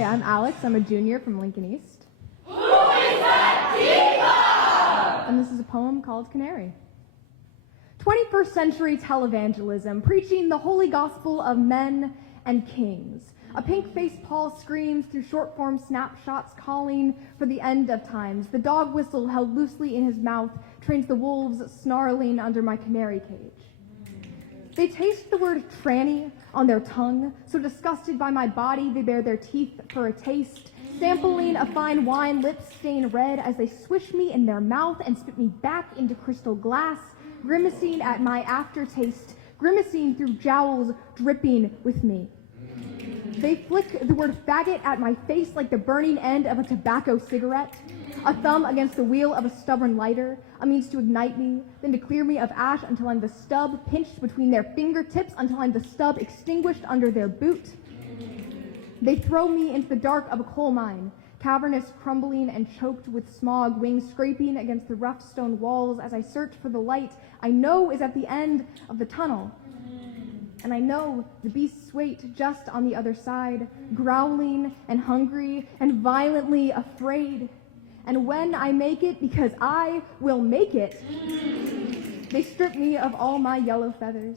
Hi, I'm Alex. I'm a junior from Lincoln East. Who is that diva? And this is a poem called Canary. 21st century televangelism, preaching the holy gospel of men and kings. A pink-faced Paul screams through short-form snapshots calling for the end of times. The dog whistle held loosely in his mouth trains the wolves snarling under my canary cage. They taste the word tranny on their tongue, so disgusted by my body they bare their teeth for a taste, sampling a fine wine, lips stained red as they swish me in their mouth and spit me back into crystal glass, grimacing at my aftertaste, grimacing through jowls dripping with me. They flick the word faggot at my face like the burning end of a tobacco cigarette, a thumb against the wheel of a stubborn lighter, a means to ignite me, then to clear me of ash until I'm the stub pinched between their fingertips, until I'm the stub extinguished under their boot. They throw me into the dark of a coal mine, cavernous, crumbling, and choked with smog, wings scraping against the rough stone walls as I search for the light I know is at the end of the tunnel. And I know the beasts wait just on the other side, growling and hungry and violently afraid. And when I make it, because I will make it, they strip me of all my yellow feathers,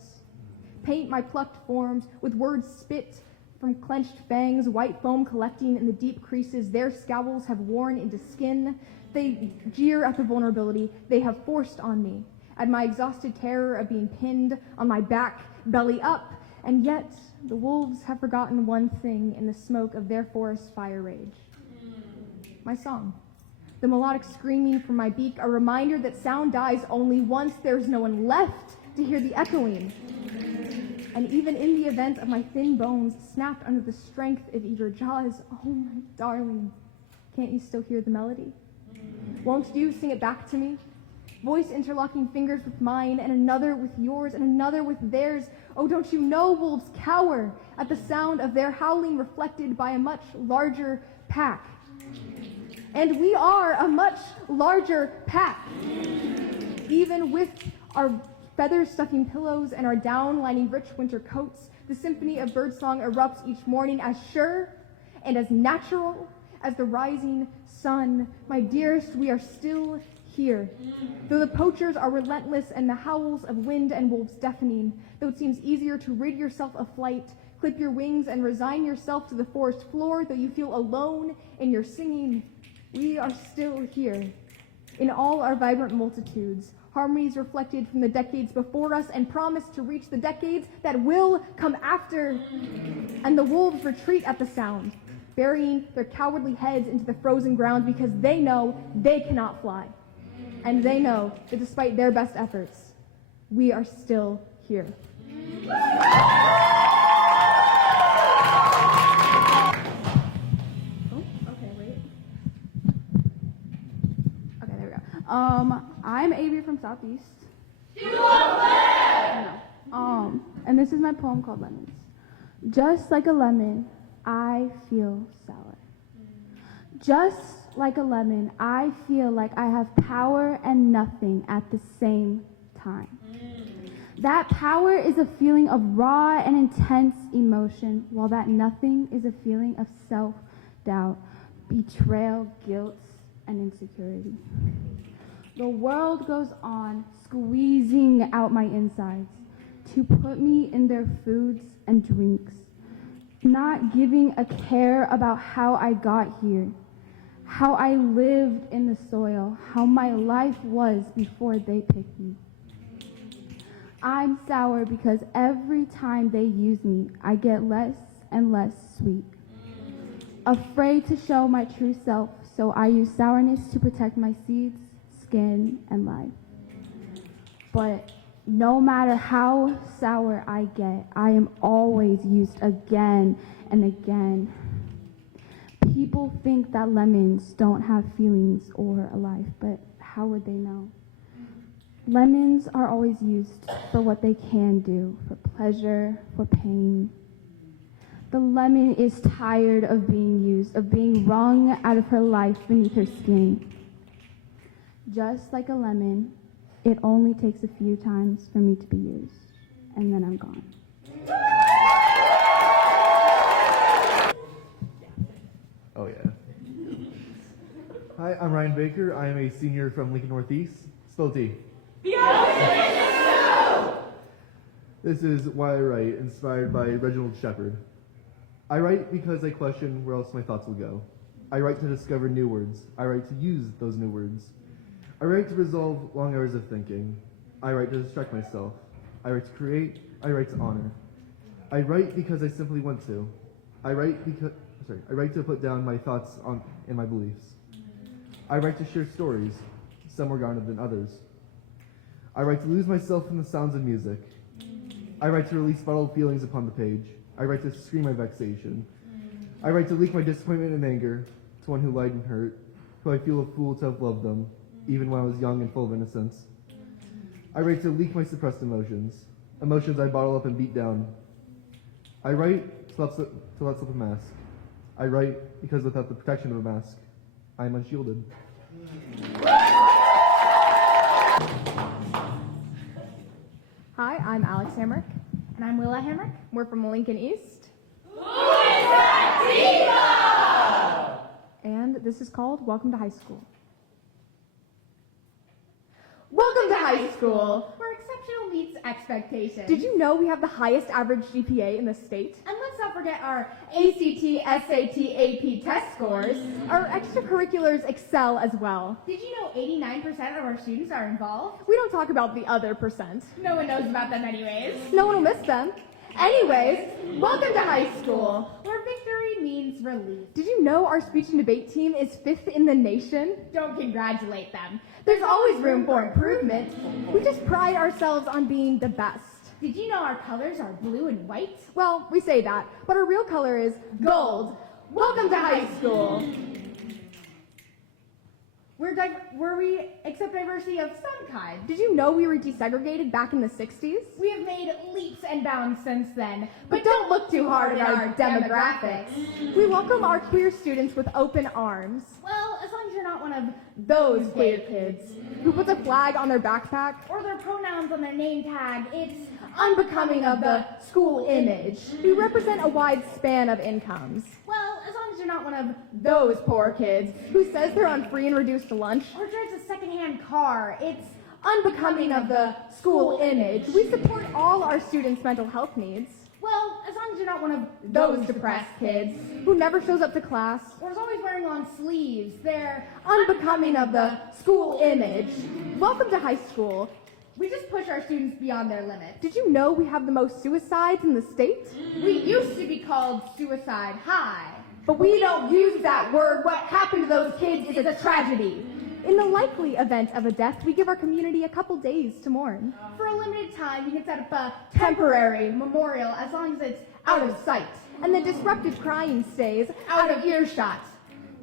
paint my plucked forms with words spit from clenched fangs, white foam collecting in the deep creases their scowls have worn into skin. They jeer at the vulnerability they have forced on me, at my exhausted terror of being pinned on my back, belly up, and yet the wolves have forgotten one thing in the smoke of their forest fire rage. My song. The melodic screaming from my beak, a reminder that sound dies only once there's no one left to hear the echoing. And even in the event of my thin bones snapped under the strength of eager jaws, oh my darling, can't you still hear the melody? Won't you sing it back to me? Voice interlocking fingers with mine, and another with yours, and another with theirs. Oh, don't you know wolves cower at the sound of their howling reflected by a much larger pack? And we are a much larger pack. Even with our feather-stuffing pillows and our down-lining rich winter coats, the symphony of birdsong erupts each morning as sure and as natural as the rising sun. My dearest, we are still here. Though the poachers are relentless and the howls of wind and wolves deafening, though it seems easier to rid yourself of flight, clip your wings and resign yourself to the forest floor, though you feel alone in your singing, we are still here. In all our vibrant multitudes, harmonies reflected from the decades before us and promise to reach the decades that will come after. And the wolves retreat at the sound, burying their cowardly heads into the frozen ground because they know they cannot fly. And they know that despite their best efforts, we are still here. I'm Avery from Southeast. You are where? No. And this is my poem called Lemons. Just like a lemon, I feel sour. Just like a lemon, I feel like I have power and nothing at the same time. That power is a feeling of raw and intense emotion, while that nothing is a feeling of self-doubt, betrayal, guilt, and insecurity. The world goes on squeezing out my insides to put me in their foods and drinks, not giving a care about how I got here, how I lived in the soil, how my life was before they picked me. I'm sour because every time they use me, I get less and less sweet. Afraid to show my true self, so I use sourness to protect my seeds, skin, and life. But no matter how sour I get, I am always used again and again. People think that lemons don't have feelings or a life, but how would they know? Lemons are always used for what they can do, for pleasure, for pain. The lemon is tired of being used, of being wrung out of her life beneath her skin. Just like a lemon, it only takes a few times for me to be used, and then I'm gone. Oh, yeah. Hi, I'm Ryan Baker. I am a senior from Lincoln Northeast. Spell T. This is Why I Write, inspired by Reginald Shepard. I write because I question where else my thoughts will go. I write to discover new words. I write to use those new words. I write to resolve long hours of thinking. I write to distract myself. I write to create. I write to honor. I write because I simply want to. I write to put down my thoughts and my beliefs. I write to share stories, some more grounded than others. I write to lose myself in the sounds of music. I write to release bottled feelings upon the page. I write to scream my vexation. I write to leak my disappointment and anger to one who lied and hurt, who I feel a fool to have loved them, even when I was young and full of innocence. I write to leak my suppressed emotions I bottle up and beat down. I write to let slip a mask. I write because without the protection of a mask, I am unshielded. Hi, I'm Alex Hamrick. And I'm Willa Hamrick. We're from Lincoln East. Who is that diva? And this is called Welcome to High School. Welcome to high school! Where exceptional meets expectations. Did you know we have the highest average GPA in the state? And let's not forget our ACT, SAT, AP test scores. Our extracurriculars excel as well. Did you know 89% of our students are involved? We don't talk about the other percent. No one knows about them anyways. No one will miss them. Anyways, welcome to high school. Where victory means relief. Did you know our speech and debate team is 5th in the nation? Don't congratulate them. There's always room for improvement. We just pride ourselves on being the best. Did you know our colors are blue and white? Well, we say that, but our real color is gold. Welcome to high school. We accept diversity of some kind. Did you know we were desegregated back in the 60s? We have made leaps and bounds since then. But don't look too hard at our demographics. We welcome our queer students with open arms. Well, as long as you're not one of Those queer kids who puts a flag on their backpack or their pronouns on their name tag, it's unbecoming of the school image. We represent a wide span of incomes. well, as long as you're not one of Those poor kids who says they're on free and reduced lunch, or drives a secondhand car, it's unbecoming of the school image. We support all our students' mental health needs. well, as long as you're not one of Those depressed kids who never shows up to class, or is always wearing long sleeves, they're unbecoming of the school image. Welcome to high school. we just push our students beyond their limits. Did you know we have the most suicides in the state? We used to be called suicide high. But we don't use that word. What happened to those kids is a tragedy. In the likely event of a death, we give our community a couple days to mourn. For a limited time, you can set up a Temporary, memorial as long as it's out of sight, and the disruptive crying stays out of earshot,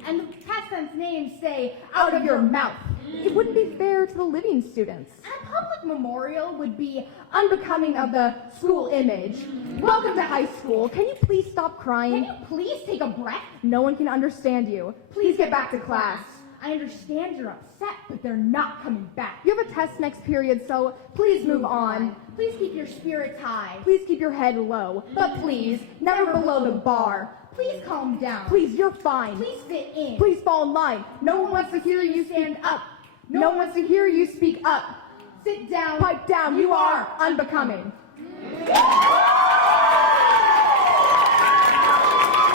and the past tense names stay out of your mouth. It wouldn't be fair to the living students. And a public memorial would be Unbecoming of the school image. Welcome to high school. Can you please stop Can crying? you please take a breath? No one can understand you. Please get back to class. I understand you're upset, but they're not coming back. You have a test next period, so please move on. Please keep your spirits high. Please keep your head low, but please, never below the bar. Please calm down. Please, you're fine. Please fit in. Please fall in line. No one wants to hear you stand up. No one wants to hear you speak up. Sit down. Pipe down, you are unbecoming.